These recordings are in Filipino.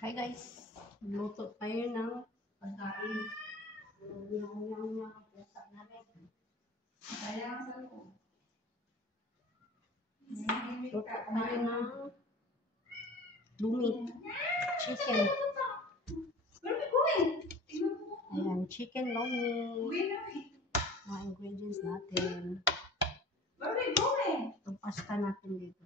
Hi guys, luto tayo ng pagkain. Yung pusa namin. Luto tayo ng lumi, chicken. Ayan, chicken lumi. Mga ingredients natin. Itong pasta natin dito.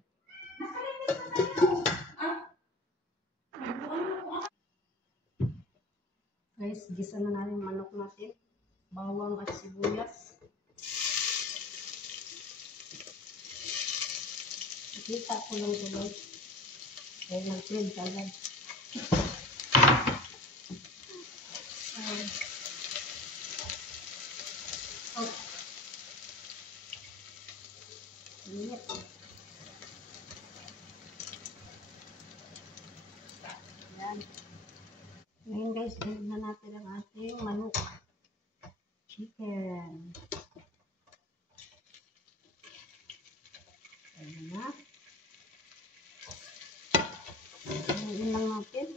Guys, gisa na natin yung manok natin. Bawang at sibuyas. Kita ko lang ito guys. Kaya nag-trade ka agad. Init. Ayan. Ngayon guys, ilagay na natin ang ating manok. Chicken. Ayan na. Ayan lang natin.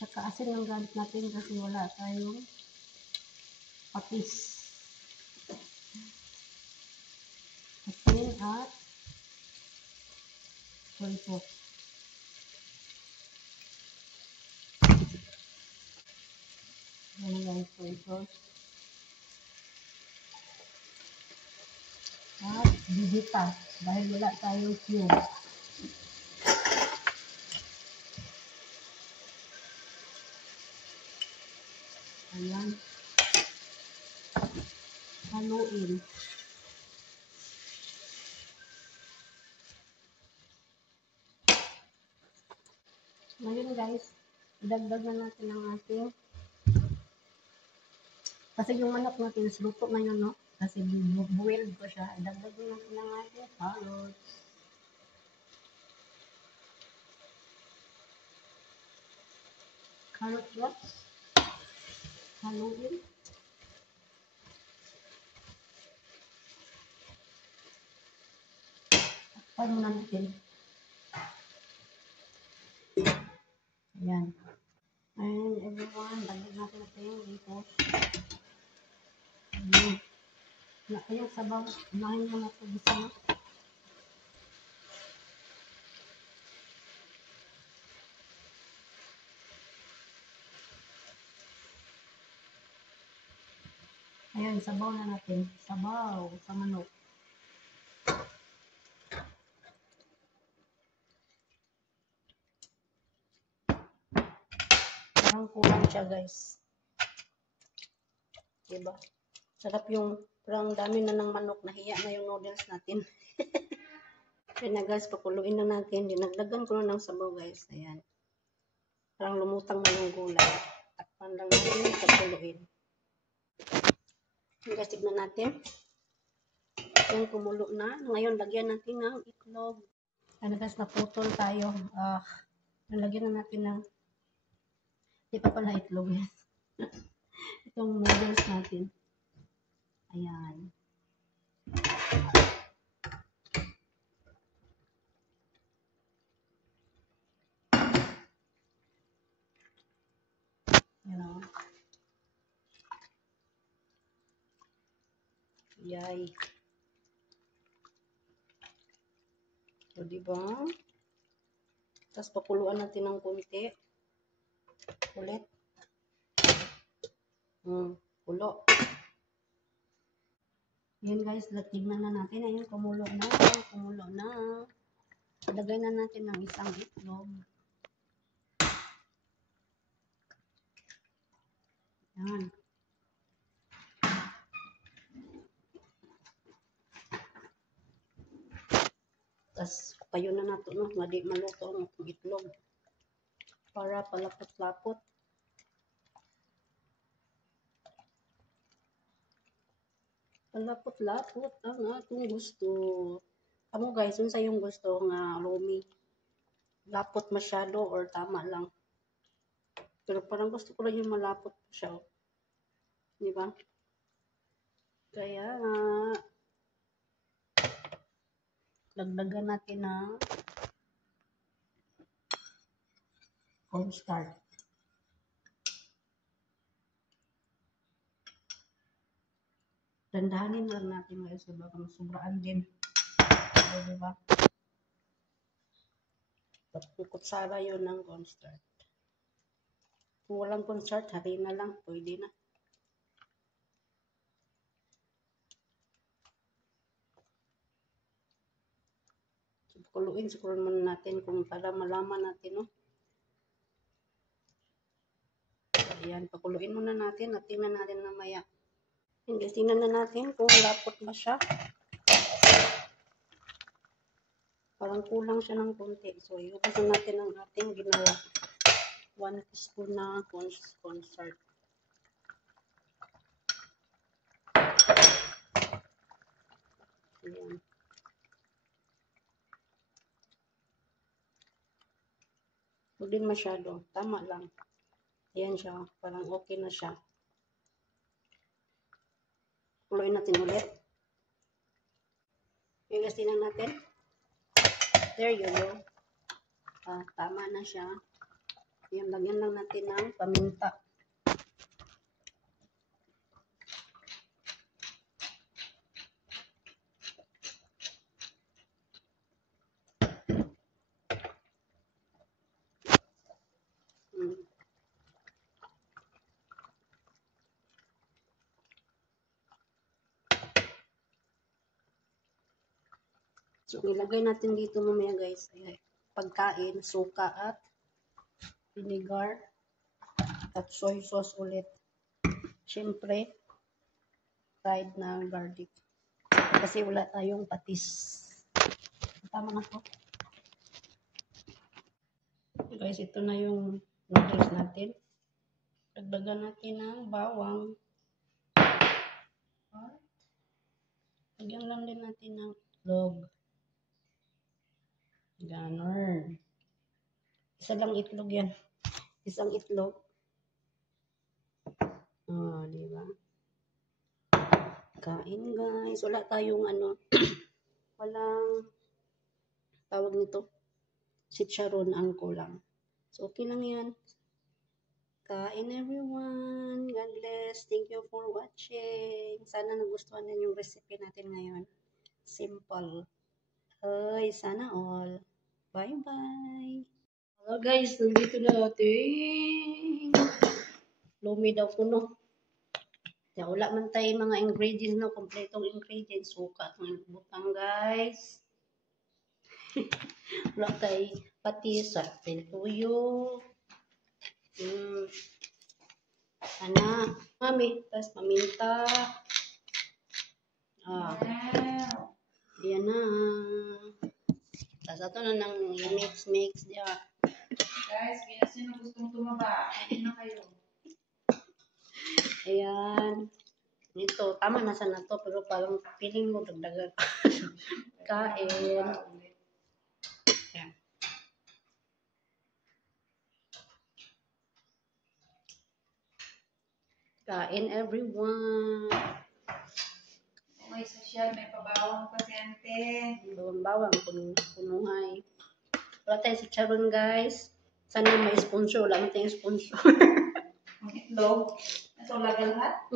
Tsaka asin ang gamit natin kasi wala tayong patis. Asin at soy sauce. Ayan guys, soy sauce. At bibita dahil wala tayong cube. Ayan. Haluin. Ngayon guys, idagdag na natin ang ating kasi yung manok natin is luto na yun, no? Kasi boiled ko siya. Idagdag na natin ang ating carrots. Carrot drops. Haluin. Takpan muna natin. Ayan. And everyone, dagdag natin yung dito. Ayan. Wala kayong sabaw. Unahin mo na ito bisa na. Ayan, sabaw na natin. Sabaw sa manok. Parang kulang siya guys. Diba? Sarap yung parang dami na ng manok. Nahiya na yung noodles natin. Kaya na guys, pakuluin na natin. Dinagdagan ko na ng sabaw guys. Ayan. Parang lumutang na yung gulay. Takpan lang natin, pakuluin. Guys, tignan natin. Yung kumulo na. Ngayon, lagyan natin ng itlog. Ano guys, naputol tayo. Lagyan na natin ng di pa pala itlog. Itong noodles natin. Ayan. Ayan. Yay. So, diba? Tapos pakuluan natin ng konti. Ulit. Kulo. Yan guys, tignan na natin. Ayun, kumulo na. Kumulo na. Lagay na natin ng isang itlog. Yan. Tapos, kayo na nato, no? Madi maluto ang itlog. Para palapot-lapot. Palapot-lapot ang atong gusto. Amo guys, yun sa yung gusto nga lumi. Lapot masyado or tama lang. Pero parang gusto ko lang yung malapot siya. Di ba? Kaya Dagdagan natin ng cornstarch. Dandahanin lang natin guys, baka masubraan din. So, diba? Kutsara yun ng cornstarch. Kung walang cornstarch, harina lang, pwede na. So, kuluin siguro muna natin kung para malaman natin, no? Ayan, pakuluin muna natin at tingnan natin mamaya. Hindi, tingnan na natin kung lapot ba siya. Parang kulang siya ng konti. So, iubusan natin ang ating ginawa. 1 teaspoon na cornstarch. Ayan. Huwag din masyado. Tama lang. Ayan siya. Parang okay na siya. Kuluin natin ulit. Igasin na natin. There you go. Tama na siya. Ayan, lagyan lang natin ng paminta. So, ilagay natin dito mamaya guys, pagkain, suka at vinegar at soy sauce ulit. Siyempre, fried na garlic. Kasi wala tayong patis. Tama na to. Guys, ito na yung noodles natin. Dagdagan natin ng bawang. Lagyan lang din natin ng itlog. Ganon. Isa lang itlog yan. Isang itlog. Diba? Kain guys. Wala tayong walang tawag nito. Chicharon ang kulang. So, okay lang yan. Kain everyone. God bless. Thank you for watching. Sana nagustuhan din yung recipe natin ngayon. Simple. Ay, sana all. Bye-bye. Hello guys, nandito na natin. Lumi daw kuno. Kaya wala man tayo mga ingredients, no? Kompletong ingredients. Suka itong butang guys. Wala tayo patis, sarapin tuyo. Mami, tapos paminta. Yan na. Tapos ito na nang mix diya. Guys, kaya sino gustong tumaba? Hindi na kayo. Ayan. Ito, tama na sana to, pero parang feeling mo dagdagan. Kain. Ayan. Kain everyone. May social, may pabawang pasyente. Bawang-bawang, punuhay. Wala tayo sa charon guys. Sana may sponsor. Wala natin yung sponsor. Ang itlog. Ito lagay lahat?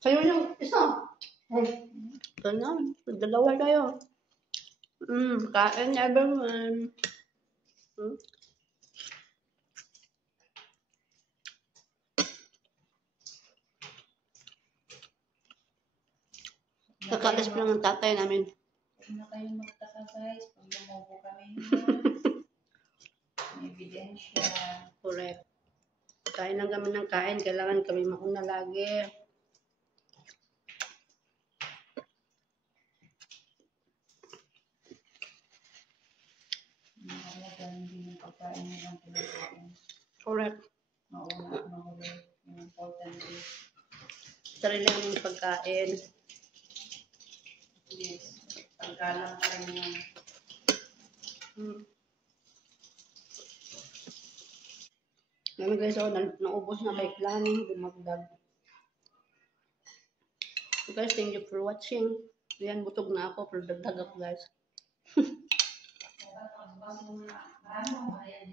Sa'yo yung isa. Ito na. Dalawa tayo. Kain everyone. Kakalas pa ng tatay namin. Huwag na kayong magtaka guys. Pag lumobo kami may ebidensya. Correct. Kain lang kami ng kain. Kailangan kami mauna lagi. Hindi ng pagkain nilang pinagkain. Correct. Mahuli. Yung important is Sarili lang yung pagkain. yes. Pagkalang pa rin yun. Ngayon guys, naubos na kay planning, dumagdag. So guys, thank you for watching. Ayan, butog na ako, pero dagdag ako guys. Dapat ang baso na, ano, ayan,